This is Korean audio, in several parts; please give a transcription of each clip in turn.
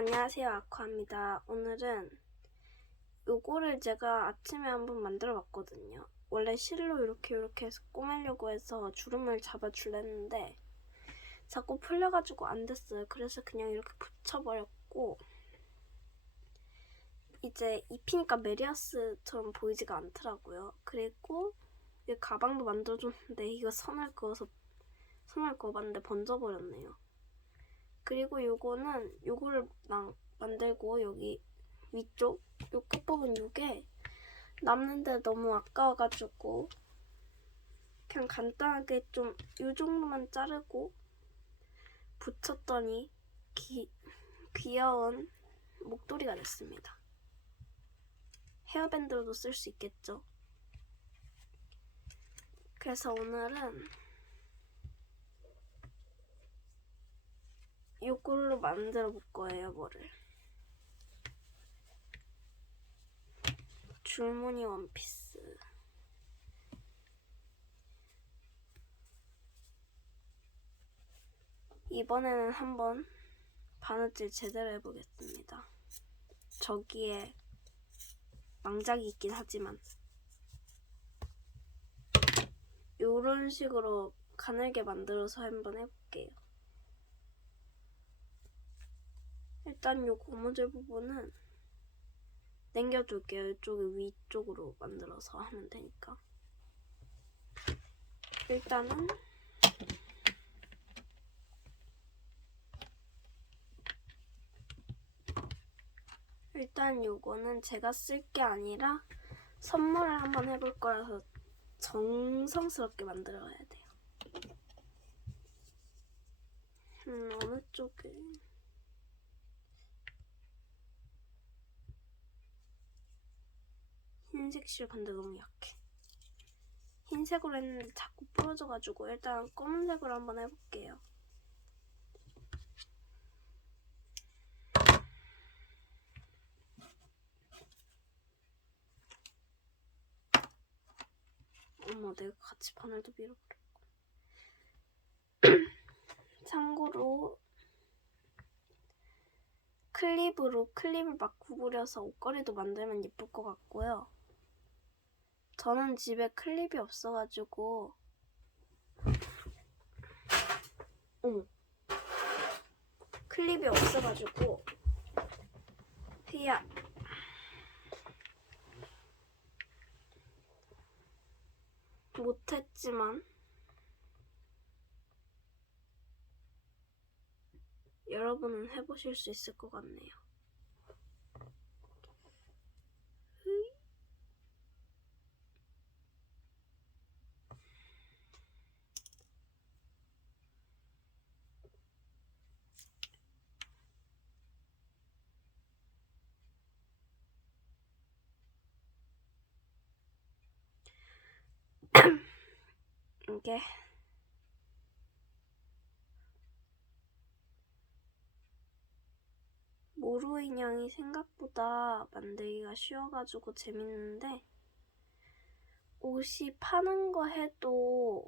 안녕하세요 아쿠아입니다. 오늘은 요거를 제가 아침에 한번 만들어 봤거든요. 원래 실로 이렇게 이렇게 해서 꼬매려고 해서 주름을 잡아줄려 했는데 자꾸 풀려가지고 안 됐어요. 그래서 그냥 이렇게 붙여버렸고 이제 입히니까 메리아스처럼 보이지가 않더라고요. 그리고 이 가방도 만들어줬는데 이거 선을 그어서 선을 그어봤는데 번져버렸네요 그리고 요거는 요거를 막 만들고 여기 위쪽 요 끝부분 요게 남는데 너무 아까워가지고 그냥 간단하게 좀 요 정도만 자르고 붙였더니 귀, 귀여운 목도리가 됐습니다. 헤어밴드로도 쓸 수 있겠죠. 그래서 오늘은 이걸로 만들어 볼 거예요, 뭐를. 줄무늬 원피스. 이번에는 한번 바느질 제대로 해보겠습니다. 저기에 망작이 있긴 하지만 이런 식으로 가늘게 만들어서 한번 해볼게요. 일단 요 고무줄 부분은 당겨줄게요. 이쪽에 위쪽으로 만들어서 하면 되니까. 일단은 일단 요거는 제가 쓸 게 아니라 선물을 한번 해볼 거라서 정성스럽게 만들어야 돼요. 음, 어느 쪽에... 흰색 실 근데 너무 약해. 흰색으로 했는데 자꾸 부러져가지고 일단 검은색으로 한번 해볼게요. 어머 내가 같이 바늘도 밀어버렸고 참고로 클립으로 클립을 막 구부려서 옷걸이도 만들면 예쁠 것 같고요. 저는 집에 클립이 없어가지고. 어머 클립이 없어가지고. 히야 못했지만. 여러분은 해보실 수 있을 것 같네요. 으이. 이게. 모루 인형이 생각보다 만들기가 쉬워가지고 재밌는데 옷이 파는 거 해도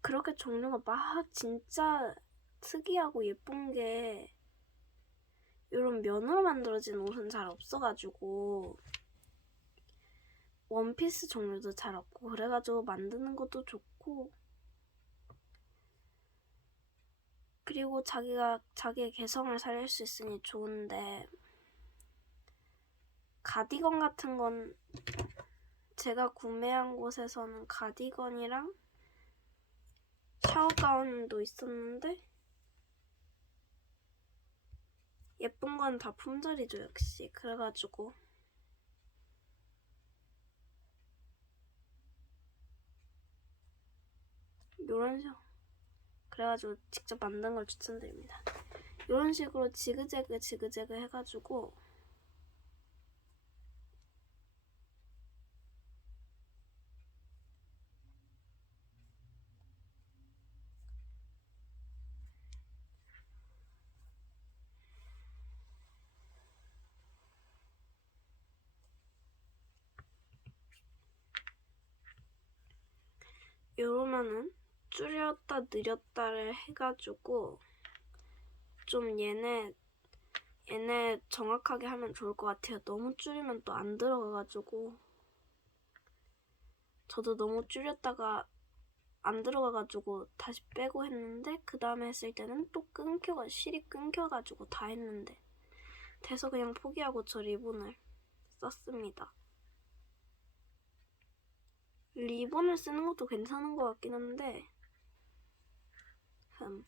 그렇게 종류가 막 진짜 특이하고 예쁜 게 이런 면으로 만들어진 옷은 잘 없어가지고 원피스 종류도 잘 없고 그래가지고 만드는 것도 좋고. 그리고 자기가 자기의 개성을 살릴 수 있으니 좋은데 가디건 같은 건 제가 구매한 곳에서는 가디건이랑 샤워 가운도 있었는데 예쁜 건 다 품절이죠 역시. 그래가지고 요런 식 그래가지고 직접 만든 걸 추천드립니다. 이런 식으로 지그재그 지그재그 해가지고 이러면은 줄였다 늘렸다를 해가지고 좀 얘네 얘네 정확하게 하면 좋을 것 같아요. 너무 줄이면 또 안 들어가가지고 저도 너무 줄였다가 안 들어가가지고 다시 빼고 했는데 그 다음에 했을 때는 또 끊겨가 실이 끊겨가지고 다 했는데 돼서 그냥 포기하고 저 리본을 썼습니다. 리본을 쓰는 것도 괜찮은 것 같긴 한데 음,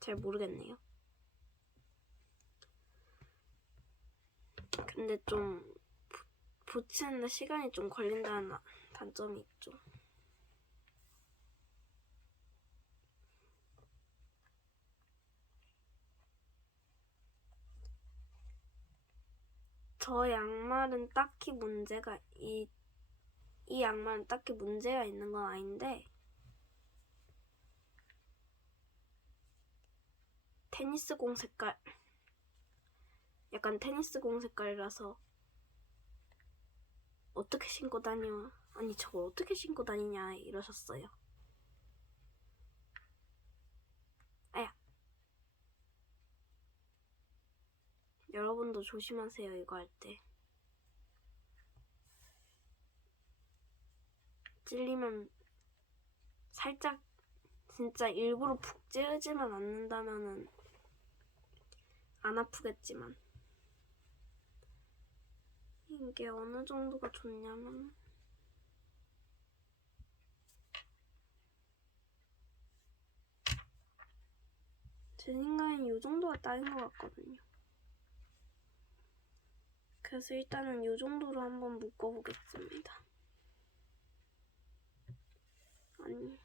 잘 모르겠네요. 근데 좀 부- 붙이는데 시간이 좀 걸린다는 아- 단점이 있죠. 저 양말은 딱히 문제가 이, 이 양말은 딱히 문제가 있는 건 아닌데 테니스 공 색깔. 약간 테니스 공 색깔이라서 어떻게 신고 다녀? 아니 저걸 어떻게 신고 다니냐 이러셨어요. 아야. 여러분도 조심하세요 이거 할 때. 찔리면 살짝 진짜 일부러 푹 찌르지만 않는다면은 안 아프겠지만 이게 어느 정도가 좋냐면 제 생각엔 이 정도가 딱인 것 같거든요. 그래서 일단은 이 정도로 한번 묶어보겠습니다. 아니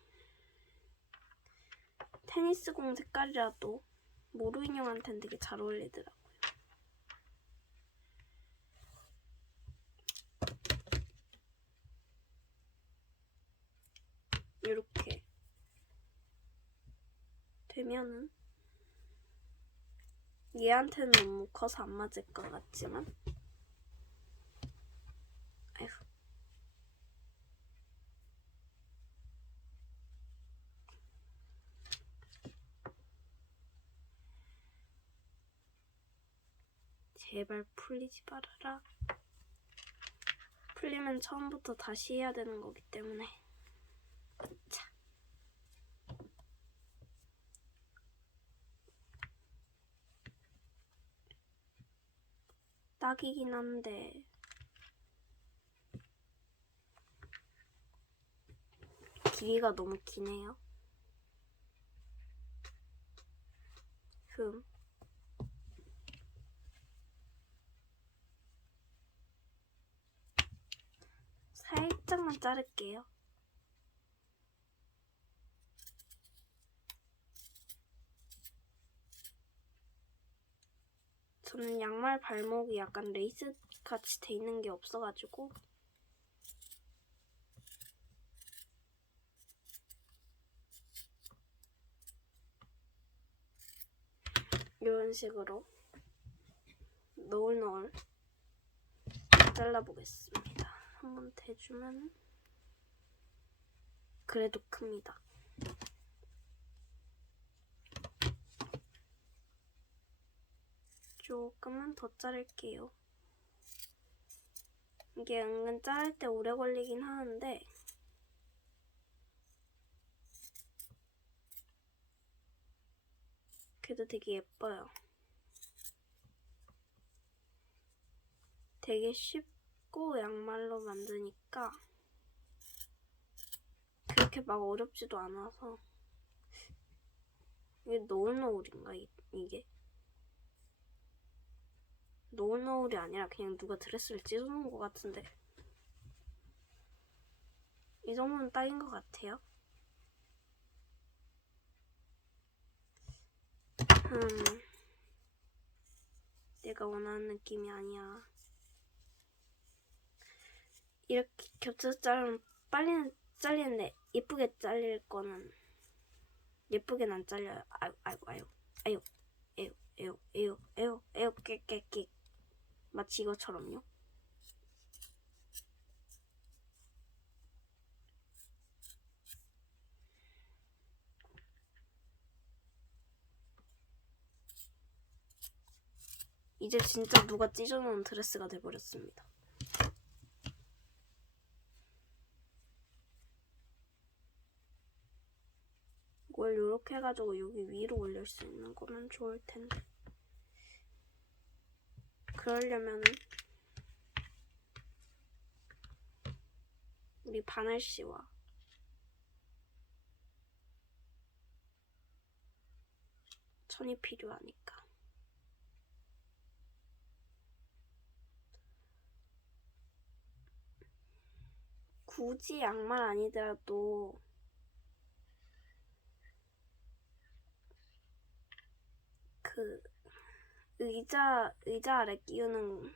테니스 공 색깔이라도 모루 인형한테는 되게 잘 어울리더라고요. 이렇게 되면은 얘한테는 너무 커서 안 맞을 것 같지만 아휴 제발 풀리지 말아라 풀리면 처음부터 다시 해야 되는 거기 때문에 자. 딱이긴 한데 길이가 너무 기네요. 흠. 살짝만 자를게요. 저는 양말 발목이 약간 레이스 같이 돼 있는 게 없어가지고 이런 식으로 노을노을 잘라보겠습니다. 한번 대주면 그래도 큽니다. 조금만 더 자를게요. 이게 은근 자를 때 오래 걸리긴 하는데 그래도 되게 예뻐요. 되게 쉽 고 양말로 만드니까 그렇게 막 어렵지도 않아서 이게 노을노을인가 이, 이게? 노을노을이 아니라 그냥 누가 드레스를 찢어놓은 것 같은데 이 정도는 딱인 것 같아요. 음, 내가 원하는 느낌이 아니야. 이렇게 겹쳐서 자르면 빨리는 잘리는데 예쁘게 잘릴 거는 예쁘게는 안 잘려요. 아유, 아유, 아유, 아유, 에유, 에유, 에유, 에유, 에유, 깨깨깨 마치 이것처럼요. 이제 진짜 누가 찢어놓은 드레스가 돼버렸습니다. 이걸 이렇게 해가지고 여기 위로 올릴 수 있는 거면 좋을 텐데. 그러려면은 우리 바늘 씨와 천이 필요하니까. 굳이 양말 아니더라도 그 의자 의자 아래 끼우는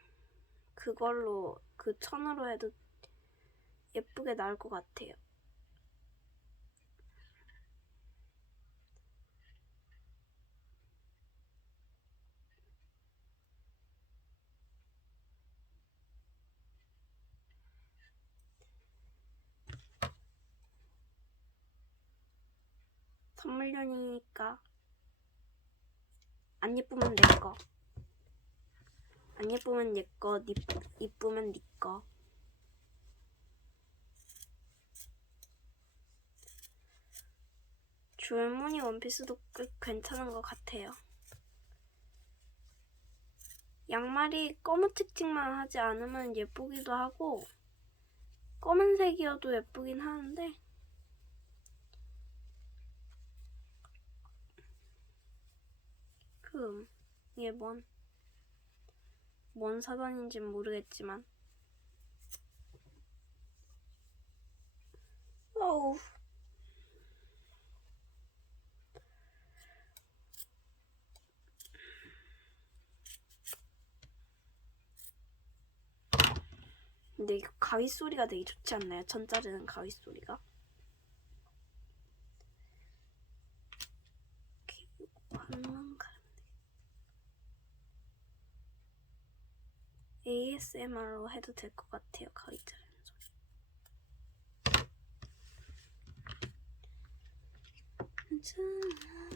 그걸로 그 천으로 해도 예쁘게 나올 것 같아요. 선물용이니까 안 예쁘면 내 거. 안 예쁘면 얘 거, 니, 이쁘면 니 거. 줄무늬 원피스도 꽤 괜찮은 것 같아요. 양말이 검은색만 하지 않으면 예쁘기도 하고 검은색이어도 예쁘긴 하는데 그 이게 뭔, 뭔 사단인진 모르겠지만. 어우. 근데 이거 가위 소리가 되게 좋지 않나요? 천 자르는 가위 소리가 이렇게 반만 가르면 ASMR로 해도 될 것 같아요. 가위 자르는 소리.